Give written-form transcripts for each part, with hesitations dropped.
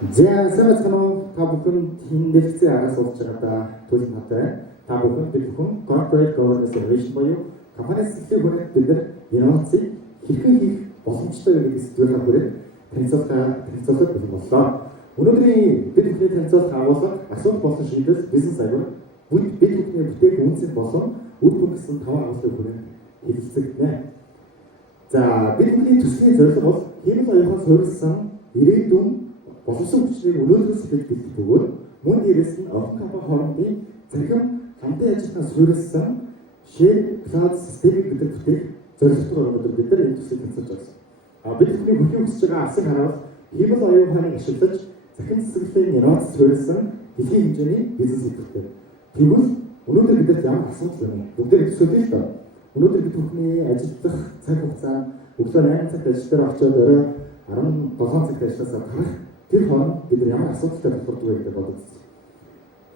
За сайн та бүхэн тэмдэглэсэн араас болж байгаа төлөв надад та бүхэн бид бүхэн corporate governance innovation буюу компани сэтгэлийн хүрээнд бид нар инновацийг хэрхэн хийх боломжтой гэдэг сэдвээр хүрээд танилцуулах бэлэн боллоо. Өнөөдрийн бид бүхний танилцуулах агуулга асуудал болсон шийдэл бизнес аягаар бид бүхний бүтээх үнцэн болон үр дүн гэсэн 5 агуулгын хүрээнд хэлэлцэгдэнэ. За бид бүхний төслийн зорилго бол хэмэл оюухан суурилсан ирээдүйн боловсон хүчнийг өнөөдрөөс эхэлж бэлдэх бөгөөд мөн дээрээс нь олон компани хоорондын цахим хамтын ажиллагааг суурилсан share cloud системийг бид нар бүтээх зорилготой өнөөдөр бид нар энэ төслийг танилцуулж байна. Бид бүхний бүхний хүсэж байгаа алсын хараал хэмэл оюуханыг ашиглаж цахим цэцэрлэгийн инновац суурилсан дэлхийн хэмжээний бизнес хэлбэртэй. Тэгвэл өнөөдөр бидэд ямар асуудал байна? Бүгдээ төсөөлөе л доо. Өнөөдөр бид бүхний ажиллах цаг хугацаа өглөө 8 цагт ажил дээр очиод орой 17 цагт ажилласаа гарах тэр хооронд бид ямар асуудалтай тулгардаг вэ гэдэг бодогдсон.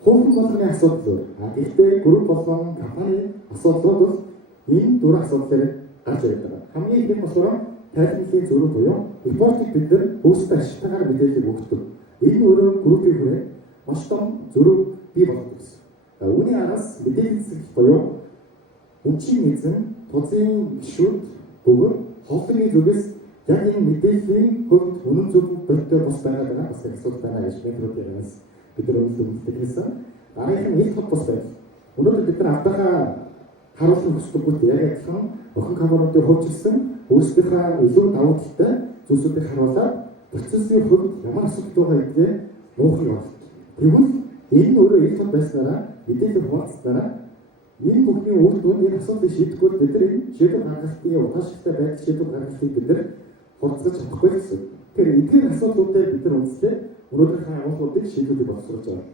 Хувийн болгоны асуудал. Гэхдээ групп болон компани асуудлууд бол энэ дөрвөн асуудлаар гарч ирээд байгаа. Хамгийн их нь болохоор тайлбарлалын зөрүү буюу репортыг бид нар өөрсдөө ашигтайгаар мэдээлэл өгдөг. Энэ нь өөрөө группийн хүрээ маш том зөрүү бий болгодог гэсэн. Үүний араас мэдээлэл хэсэг буюу үндсэн эзэн, тузын гишүүд бөгөөд холбооны зүгээс яг энэ мэдээллийн хувьд үнэн зөв бодтой бос байгаа бас асуудал байна гэж метродианаас бид нар үнэлдэг хэлсэн. Дараагийн нь их бос байна. Өнөөдөр бид нар автахаа харуулсан хүсдэггүйт яг адилхан охин компаниудын хувьчилсан өөрсдийнхөө илүү давуу талтай зүйлсүүдийг харуулаад процессын хувьд ямар асуудал байгаа гэдгээ нуухыг олд. Тэгвэл энэ нь өөрөө их байснараа мэдээлэл хуваалцсанараа энэ бүхний үр дүнд энэ асуудлыг шийдэхгүй бид нар энэ шийдвэр гаргалтын удаашралтай байдал шийдвэр гаргалтыг бид нар хурцгаж чадахгүй гэсэн. Тэгэхээр эдгээр асуудлуудыг бид нар үнэлээд өнөөдрийн агуулгуудыг шийдвэрлэх боловсруулж байгаа.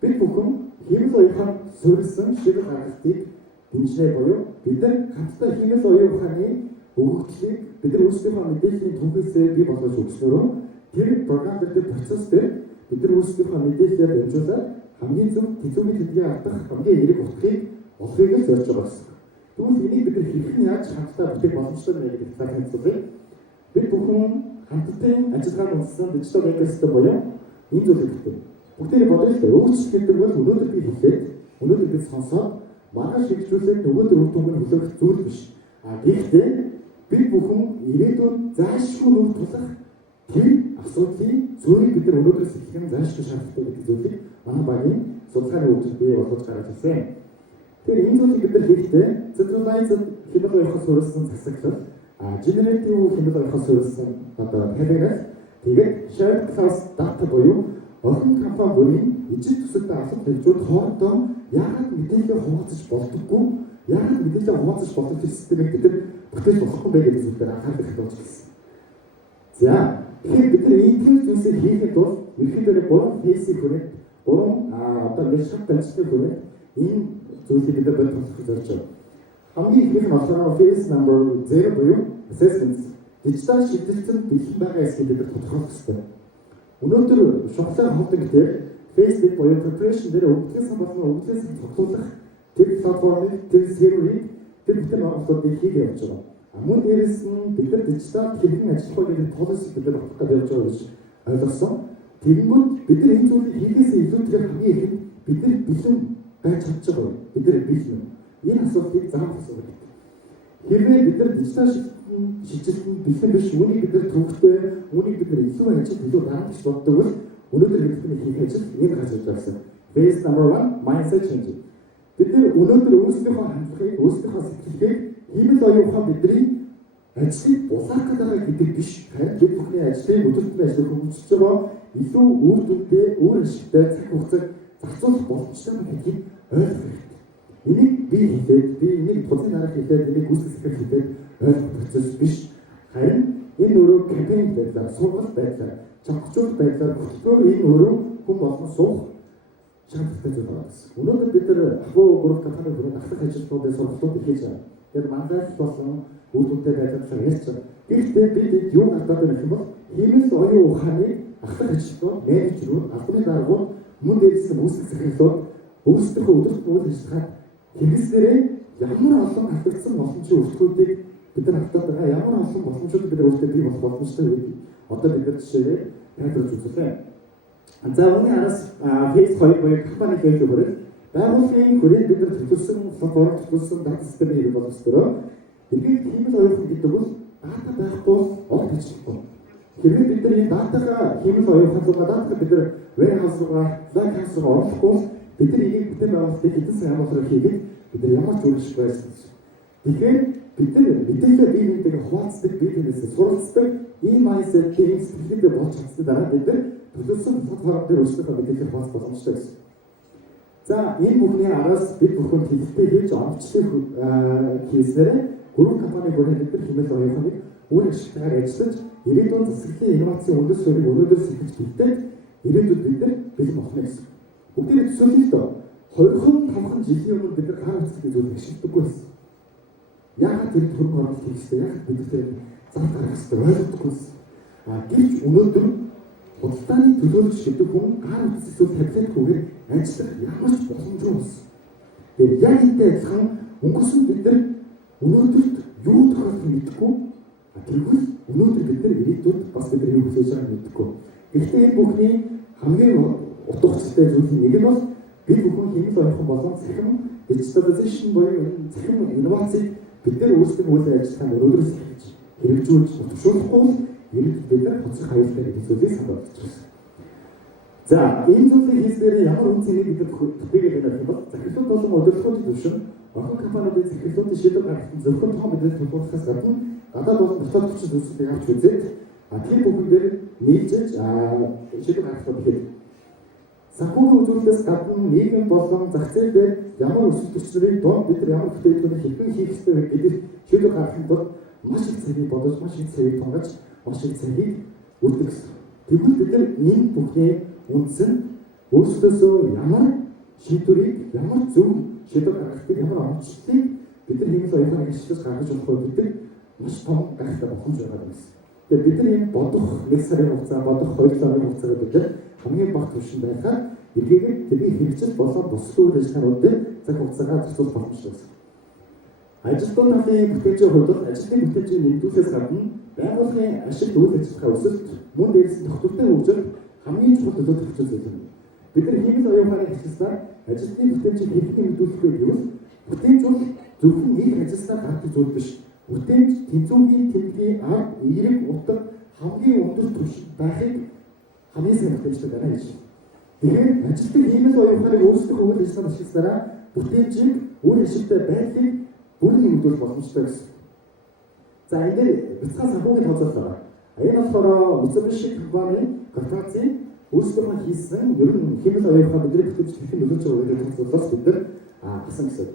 Бид бүхэн хэмэл оюухан суурилсан шийдвэр гаргалтыг дэмжлээ буюу бид нар хамтдаа хэмэл оюуханы өгөгдлийг бид нар өөрсдийнхөө мэдээллийн түнхээсээ бий болгож өгснөөрөө тэр програм дээр процесс дээр бид нар өөрсдийнхөө мэдээлэлээр дамжуулаад хамгийн зөв тэзвүүний төлөвийг алдах хамгийн эерэг утгыг олохыг л зорж байгаа гэсэн. Тэгвэл энийг бид нар хэрхэн яаж хамтдаа бүтээх боломжтой вэ гэдэг талаар танилцуулъя. Бид бүхэн хамтдын ажиллагаанд унтсан дижитал экосистем буюу энэ зүйлийг бүтэв. Бүгдээ бодож л өөрчлөлт гэдэг бол өнөөдөр би хэлээд өнөөдөр бид сонсоод маргааш хэрэгжүүлээд нөгөөдөр үр дүнг нь хүлээх зүйл биш. Гэхдээ бид бүхэн ирээдүйд заашгүй нүг тулах тэр асуудлын зөрийг бид нар өнөөдрөөс эхлэн заашгүй шаардлагатай гэдэг зүйлийг манай багийн судалгааны үйлдэл бий болгож гаргаж ирсэн. Тэгэхээр энэ зүйлийг бид нар хийхдээ centralized хэмэл оюухан суурилсан засаглал generative хэмэл оюухан суурилсан талаар тэгээд shared class data буюу олон компани бүрийн ижил төсөлтэй асуулт хэлжүүд хоорондоо яагаад мэдээлэл хуваалцаж болдоггүй яагаад мэдээлэл хуваалцаж болох системийг бид нар бүтээл болохгүй бэ гэдэг зүйлээр анхаарал хандуулж байсан. За тэгэхээр бид нар энэ зүйлсийг хийхэд бол ерөнхийдөө 3 фейсийг хүрээд 3 нэшгт ажлын хүрээд энэ зүйлийг бид нар бодох зорж байна. Хамгийн их нь болохоор phase number 0 буюу assessments дижитал шийдэлцэн бэлэн байгаа эсэхийг бид нар тодорхойлох хэрэгтэй. Өнөөдөр шугуулгын холбог дээр Facebook буюу preparation дээр өгөгдсөн болон өгөгдсөн цогцоллох тэр платформыг тэр серверийг тэр бүтээн байгууллагуудыг хийгээ явж байгаа. Мөн дээрээс нь бид нар дижитал хэрхэн ажиллах вэ гэдэг policy бид нар батлах гэж явж байгаа гэж ойлгосон. Тэгэнгүүт бид нар энэ зүйлийг хийхээсээ илүүтэйгээр хамгийн ихэнд бид нар бэлэн байж чадж байгаа. Бид нар бэлэн. Энэ асуудлыг заах хэрэгтэй. Хэрвээ бид нар дижитал шилжилтөнд бэлэн биш, үүнийг бид нар төвхтэй, үүнийг бид нар илүү ажил илүү дарамтч боддог бол өнөөдөр бидний хийх ажил ийм гарч ирж байгаа. Phase number 1 mindset change. Бид нар өнөөдөр өөрсдийнхөө хандлагыг, өөрсдийнхөө сэтгэлгээг хэмэл оюухан бидний ажлыг булаах гэдэг гэдэг биш. Харин бид бүхний ажлыг өдөртний ажлыг хөгжиж байгаа илүү үр дүнтэй, өөр ашигтай цаг хугацааг зарцуулах боломжтой гэдгийг ойлгох хэрэгтэй. Энийг би хэлээд, би энийг тулын арга хэлээд, энийг гүйцэтгэх сэхэл хэлээд ойлгох процесс биш. Харин энэ өөрөө кампайн байдлаар, сургалт байдлаар, чанхчуулах байдлаар хөтөлбөр энэ өөрөө хүн болгон суух шаардлагатай зүйл байна. Өнөөдөр бид нар ахуй гурав компани хүрээд ахлах ажилтнуудын сургалтууд хийж байгаа. Тэгэхээр манлайлал болон үр дүнтэй байдлаар ярьж байгаа. Гэхдээ бид юу гадаад байх юм бол хэмэл оюун ухааныг ахлах ажилтнууд, менежерүүд, албаны даргууд, мөн дээрээс нь үүсгэх захирлууд өөрсдийнхөө өдөртний үйл ажиллагааг хэрэгслээрээ ямар олон алдагдсан боломжийн өртгүүдийг бид нар автаад байгаа, ямар олон боломжууд бид нар өөртөө бий болох боломжтой вэ? Одоо бид нар жишээлээ тайлбарлаж үзлээ. За үүний араас фейс 2 буюу компани хэлдэг хүрээд байгууллагын хүрээнд бид нар төлөвлөсөн платформ төлөвлөсөн дата системийг хэрэг болгосноор хэрэг хиймэл оюухан гэдэг бол дата байхгүй огт ажиллахгүй. Хэрэг бид нар энэ датагаа хиймэл оюухан руугаа датагаа бид нар warehouse руугаа lake-house руугаа оруулахгүй бид нар энийг бүтээн байгуулалтыг хэдэн сая амгалаар хийгээд бид нар ямар ч үйлчлэг байсан. Тэгэхээр бид нар мэдээлэл бие биентэйгээ хуваалцдаг, бие биенээсээ суралцдаг, ийм mindset-тэй ийм сэтгэлтэй болж чадсны дараа бид нар төлөвлөсөн платформ дээр өөрсдөө мэдээлэл хуваалцах боломжтой гэсэн. За энэ бүхний араас бид бүхэн хэлэлтээ хийж онцлог хийснээр гурван компани хүрээнд бид хэмээл оюуханыг үр ашигтайгаар ажиллаж ирээдүйн засаглалын инновацийн үндэс суурийг өнөөдөр сэтгэж бэлдээд ирээдүйд бид нар бэлэн болно гэсэн. Бүгдийг төсөөлөе л доо. 25 жилийн өмнө бид нар гар утсыг зөв ашигладаггүй байсан. Яагаад тэр төрөг оруулалт хийхтэй яагаад бид тэр зам гаргах хэрэгтэй ойлгохгүй байсан. Гэвч өнөөдөр худалдааны төлөөлөгч гэдэг хүн гар утсыг зөв таблетгүйгээр ажиллах ямар ч боломжгүй болсон. Тэгэхээр яг энэтэй адилхан өнгөрсөн бид нар өнөөдөрт юу тохиолдох мэдэхгүй. Тэгвэл өнөөдөр бид нар ирээдүйд бас бид нар юу хийж байгааг мэдэхгүй. Гэхдээ энэ бүхний хамгийн утга учиртай зүйл нэг нь бол бид бүхэн хэмэл оюухан болон цахим digitalization буюу энэ цахим инновацийг бид нар өөрсдөө үйл ажиллагаанд өнөөдрөөс эхэлж хэрэгжүүлж төвшүүлэхгүй бол ирээдүйд бид нар хоцрох аюултай гэдэг зүйлийг санал болгочихсон. За энэ зүйлийг хийснээр ямар үнцнийг бид бүтээгээд байна гэх юм бол захирлууд болон удирдлагуудын түвшин охин компаниудын захирлуудын шийдвэр гаргахад зөвхөн том мэдээлэл төлөвлөхөөс гадна гадаад болон дотоод хүчин зүйлсүүдийг авч үзээд тийм бүхэн дээр нийлжиж шийдвэр гаргах хэрэгтэй. Санхүүгийн үзүүлэлтээс гадна нийгэм болон зах зээл дээр ямар өсөлт төслөрийг дунд бид нар ямар бүтээгдэхүүнийг хэрхэн хийх ёстой вэ гэдэг шийдвэр гаргахад бол маш их цагийг бодож, маш их цагийг тунгаж, маш их цагийг өртөг гэсэн. Тэгвэл бид нар энэ бүхний үндсэн өөрсдөөсөө ямар шийдвэрийг, ямар зөв шийдвэр гаргахыг, ямар онцлогыг бид нар хэмээл оюуханыг ашиглаж гаргаж болох гэдэг маш том гайхалтай боломж байгаа юм. Тэгэхээр бид нар энэ бодох 1 сарын хугацаа, бодох 2 сарын хугацаагаар бид нар хамгийн бага түвшинд байхаар эргээгээд тэрний хэрэгжил болон бусад үйл ажиллагаанууд дээр цаг хугацаагаа зарцуулах боломжтой байна. Ажилтны талын бүтээгдэхүүн хувьд ажлын бүтээгдэхүүн нэмэгдүүлэхээс гадна байгууллагын ашигт үйл ажиллагаа өсөлт, мөн дээрээс нь тогтвортой хөгжил хамгийн чухал төлөвлөлт хүчин зүйл юм. Бид нар хэмээл оюуханыг ашигласнаар ажилтны бүтээмжийг хэрхэн нэмэгдүүлэх вэ гэвэл бүтээмж бол зөвхөн их ажилласнаар гардаг зүйл биш. Бүтээмж тэнцвүүгийн тэмдгийн арга, эерэг, утга хамгийн өндөр түвшинд байхыг хамгийн сайн бүтээмжтэй байна гэж. Тэгэхээр ажилтны хэмээл оюуханыг өөрсдөө үйл ажиллагаанд ашигласнараа бүтээмжийг үр ашигтай байдлыг бүрэн нэмэгдүүлэх боломжтой гэсэн. За энэ дээр бяцхан санхүүгийн тооцоолол байна. Энэ болохоор Mitsubishi компани корпорацийн өөрсдөө хийсэн ер нь хэмээл оюухан бидний бүтээгч хэрхэн нөлөөлж байгаа гэдэг тооцоололоос бид нар хасан гэсэн.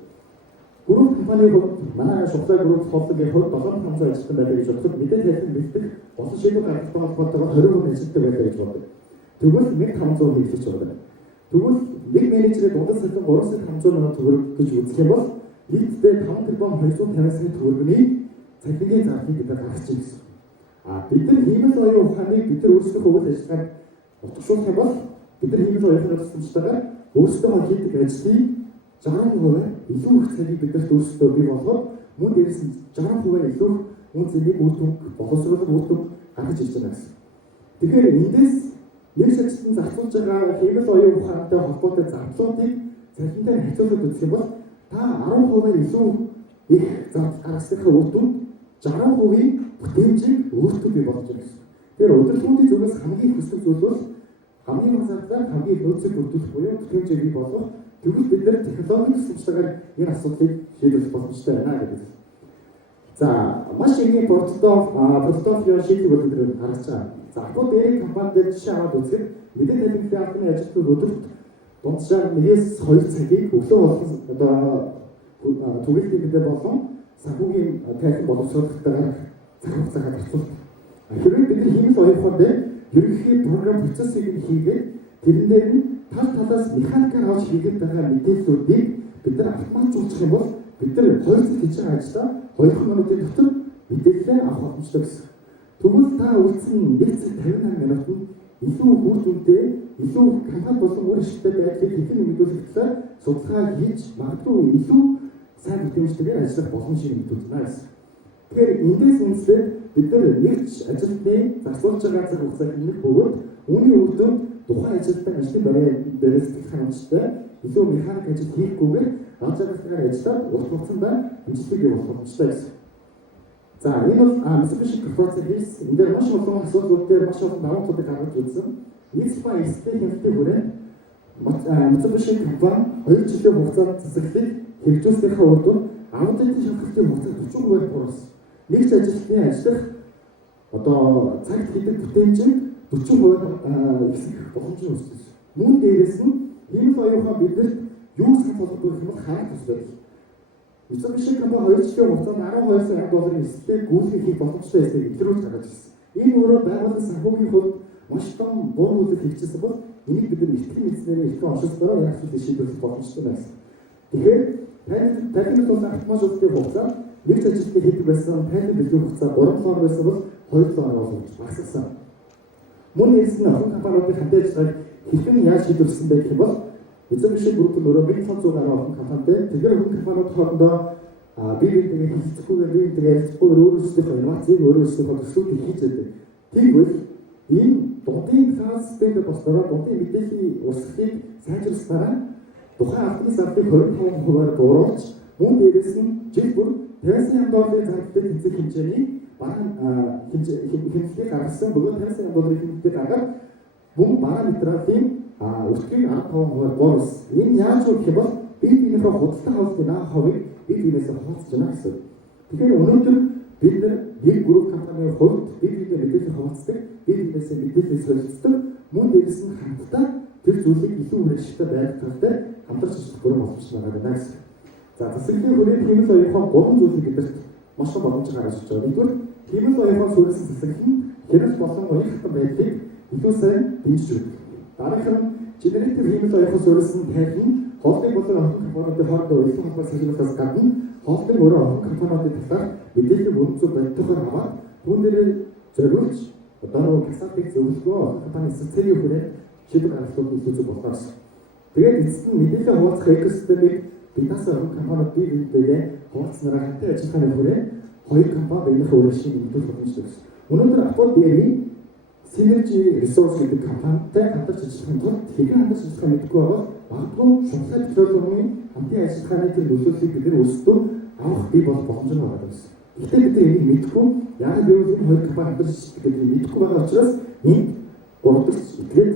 Гурван компанийн хувьд манай шугал групп холбоогийн хувьд 7,500 ажилтан байдаг гэж бодоход мэдээлэл хэлэх бэлдэх олон шийдвэр гаргахтай холбоотойгоор 20% ажилтдаг байдаг гэж боддог. Тэгвэл 1,500 хэрэглэж байгаа. Тэгвэл нэг менежерийн дундад сарын 3,500 сая төгрөг гэж үзэх юм бол нийтдээ 5 тэрбум 250 сая төгрөгийн цахилгааны зардлыг бид гаргаж чинь гэсэн. Бид нар хэмээл оюуханыг бид нар өөрсдөө үйл ажиллагаанд утгашуулах юм бол бид нар хэмээл оюуханыг тусламжтайгаар өөрсдөө хийдэг ажлын 60% илүү их цагийг бидэрт өөрсдөө бий болгоод мөн дээрээс нь 60% илүү үн цэнийг үр дүнг боловсруулах үр дүнг гаргаж ирж байгаа гэсэн. Тэгэхээр эндээс нэг шатсан зарцуулж байгаа хэмээл оюухантай холбоотой зардлуудыг цалинтай хязгаарлаж үзэх юм бол та 10% илүү их зардал гаргасныхаа үр дүнд 60% бүтээмжийг өөртөө бий болгож байгаа гэсэн. Тэгэхээр удирдлагуудын зүгээс хамгийн хүсдэг зүйл бол хамгийн анхаарал хамгийн нөөцийг бүрдүүлэх буюу бүтээмжийг бий болгох. Тэгвэл бид нэр технологийн тусламжтайгаар энэ асуудлыг шийдвэрлэх боломжтой байна гэдэг. За маш энгийн портфолио шийдвэр бид нэр харж байгаа. За апо дээр компанид жишээ аваад үзэхэд мэдээлэл хэлбэрийн албаны ажилтнууд өдөрт дунджаар 1-2 цагийг өглөө болон түгэлтийн мэдээ болон санхүүгийн тархин боловсруулалтаар цаг хугацаагаар зарцуулдаг. Хэрвээ бид хэмээл оюухан дээр ерөнхий програм процессыг хийгээд тэрэн дээр нь тал талаас механикаар авч хийгээд байгаа мэдээллүүдийг бид нар автоматжуулах юм бол бид нар 2 цаг хийж байгаа ажлаа 2 минутын дотор мэдээлэл авах боломжтой гэсэн. Тэгвэл та үлдсэн 1 цаг 58 минутанд илүү үр дүнтэй, илүү компани болон үр ашигтай байдлыг хэрхэн нэмэгдүүлэх талаар судалгаа хийж магадгүй илүү сайн бүтээмжтэйгээр ажиллах боломжийг нэмэгдүүлнэ гэсэн. Тэгэхээр эндээс үндэслээд бид нар нэгж ажилтны зарцуулж байгаа цаг хугацааг нэмэх бөгөөд үүний үр дүнд тухайн ажилтан ажлын дээрээс хангалттай илүү механик ажил хийхгүйгээр аж аргалгаар ажиллаад урт хугацаанд амжилтыг явуулах боломжтой гэсэн. За энэ бол Mitsubishi Corporation хийс энэ дээр маш олон асуудлууд дээр маш олон давуу талуудыг гаргаж үзсэн. Нийт ба эстэй хэмжээ хүрээнд Mitsubishi компани 2 жилийн хугацаанд цэцэглэлийг хэрэгжүүлснийхаа үр дүнд аудитын шалгалтын хугацаа 40%-аар буурсан. Нэгж ажилтны ажиллах цагт хийдэг бүтээмжийг 40% ихсэх боломжтой үүссэн. Мөн дээрээс нь ийм оюухан биднэрт юу санал болгох юм бол харах тус байдаг. Mitsubishi компани 2 жилийн хугацаанд $12 сая эсэлтийг гүйцэтгэх хийх боломжтой эсэхийг илрүүлж гаргаж ирсэн. Энэ өөрөө байгууллагын санхүүгийн хувьд маш том буруу үйлдэл хийчихсэн бол энийг бид итгэх мэдснээр итгэх онцлогоор яг асуудлыг шийдвэрлэх боломжтой байсан. Тэгэхээр тайлбар бол автомат шилжүүлэх хугацаа нэг ажилтны хийдэг байсан тайлбар бэлгийн хугацаа 3 сар байсан бол 2 сар болж багассан. Мөн эсэх нь олон компаниудын хамт ажиллагааг хэрхэн яаж шийдвэрлсэн бэ гэх юм бол Mitsubishi Group нь өөрөө 1100 гаруй олон компанитай тэр хүн компаниуд хоорондоо бие биенээ хэлцэхгүйгээр бие биенээ ярилцахгүйгээр өөрсдийнхөө инновацийг өөрсдийнхөө төслүүдийг хийж байдаг. Тэгвэл энэ дутын класстэй болохоор дутын мэдээллийн урсгалыг сайжруулснараа тухайн автны зардыг 25%-аар бууруулж мөн дээрээс нь жил бүр $50 сая зардтай тэнцэх хэмжээний баруун хэмжлэгийг гаргасан бөгөөд $50 сая хэмжээтэй гаргаад мөн баруун материалын үртгийг 15%-аар бууруулсан. Энэ яаж вэ гэх юм бол бие биенийхээ худалдан авалтын хавийг бие биенээс хуваалцж байна гэсэн. Тэгэхээр өнөөдөр бид нар нэг групп компанийн хувьд бие биенээ мэдээлэл хуваалцдаг, бие биенээс мэдээлэл солилцдог, мөн дээрээс нь хамтдаа тэр зүйлийг илүү үргэлжлэлтэй байх талтай хамтарч ажиллах бүрэн боломжтой байгаа гэсэн. За засаглалын хүрээнд хэмэл оюухан 3 зүйлийг бидэрт маш том боломж гаргаж ирж байгаа. Нэгдүгээр хэмэл оюухан суурилсан засаглал нь хэрэгс болон уян хатан байдлыг илүү сайн дэмжиж өгдөг. Дараагийнх нь generative хэмэл оюухан суурилсан тайлбар нь хоолтын болон охин компаниудын хоорондоо уян холбоос сайжруулахаас гадна хоолтын өөрөө охин компаниудын талаар мэдээлэл өргөцөг бодтойгоор аваад түүн дээр зориулж нөгөө консалтинг зөвлөгөө компани стратегийн хүрээнд шийдвэр гаргахад үзүүлж болоос. Тэгээд эцэст нь мэдээлэл хуваалцах экосистемийг биднээс охин компаниуд бие биенээ хуваалцснараа хамтан ажиллахын хүрээнд хоёр компани биенийхээ өөрчлөлтийг нэмэгдүүлэх боломжтой гэсэн. Өнөөдөр Apple дээр Synergy Resource гэдэг компанитай хамтарч ажиллахын тулд хэрхэн хамтарч ажиллахаа мэдэхгүй байгаа магадгүй шунхлаа технологийн хамтын ажиллагааны тэр нөлөөллийг бид нэр өөрсдөө авах бий болох боломж байгаа гэсэн. Гэхдээ бид энийг мэдэхгүй яг л энэ хоёр компани хамтарч ажиллах гэдгийг мэдэхгүй байгаа учраас энд гурдагч итгэж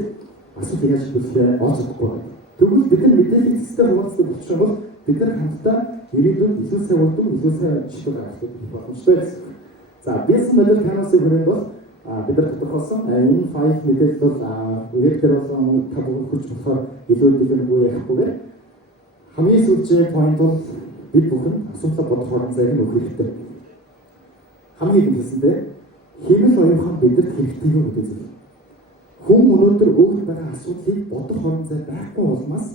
асуудал яаж шийдвэрлэхээ олж чадахгүй байна. Тэгвэл бид нар мэдээлэл систем хуваалцдаг болчих юм бол бид нар хамтдаа ирээдүйд илүү сайн урд илүү сайн шийдвэр гаргах боломжтой гэсэн. За бизнес модель каналсын хүрээнд бол бид нар тодорхойлсон энэ файл мэдээлэл бол веб дээр болсон табуун хүч болохоор илүү дэлгэрэнгүй яхахгүйгээр хамгийн сүүлийн point бол бид бүхэн асуудал бодох хугацааг нь өгөх хэрэгтэй. Хамгийн ихэвчлэн хэмэл оюухан бидэнд хэрэгтэй юм гэдэг зүйл. Хүн өнөөдөр өөрт байгаа асуудлыг бодох хугацаа байхгүй улмаас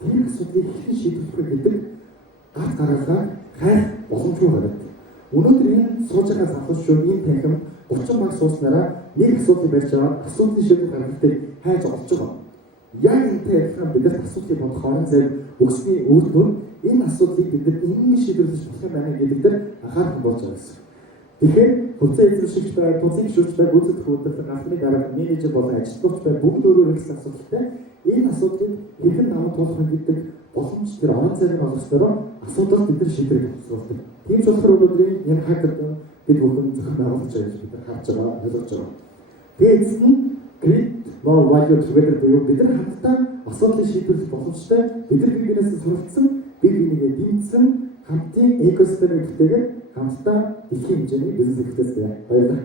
тэр асуудлыг хэрхэн шийдвэрлэх вэ гэдэг гар гаргалгаа хайх боломжгүй байдаг. Өнөөдөр энэ сууж байгаа залуучууд энэ танхим 30 баг сууснараа нэг асуудал барьж аваад асуудлын шийдвэр гаргахыг хайж олж байгаа. Яг энэтэй адилхан бидэрт асуудлыг бодох хорон зэрэг өгсөний үр дүн энэ асуудлыг бид энэний шийдвэрлэж болох юм байна гэдэг дээр анхаарах болж байгаа гэсэн. Тэгэхээр хувьцаа эзэмшигч бай, тусгай гишүүч бай, гүйцэтгэх удирдлага, албаны дарга, менежер болон ажилтнууч бай бүгд өөрөө хэрэгсэн асуудалтай. Энэ асуудлыг хэрхэн даван туулах гэдэг боломж тэр орон зайг олгосноро асуудал бид нар шийдвэр гаргацуулдаг. Тийм ч болохоор өнөөдрийн энэ хакерд бид бүхэн зөвхөн байгуулж байгаа гэж бид нар харж байгаа, ойлгож байгаа. Тэгээд эцэст нь Great More Value Together буюу бид нар хамтдаа асуудлыг шийдвэрлэх боломжтой. Бид нар бие биенээс суралцсан, бие биенээ дэмжсэн хамтын экосистемийг бүтээгээд хамтдаа дэлхийн хэмжээний бизнес эрхлэлтэй баярлалаа.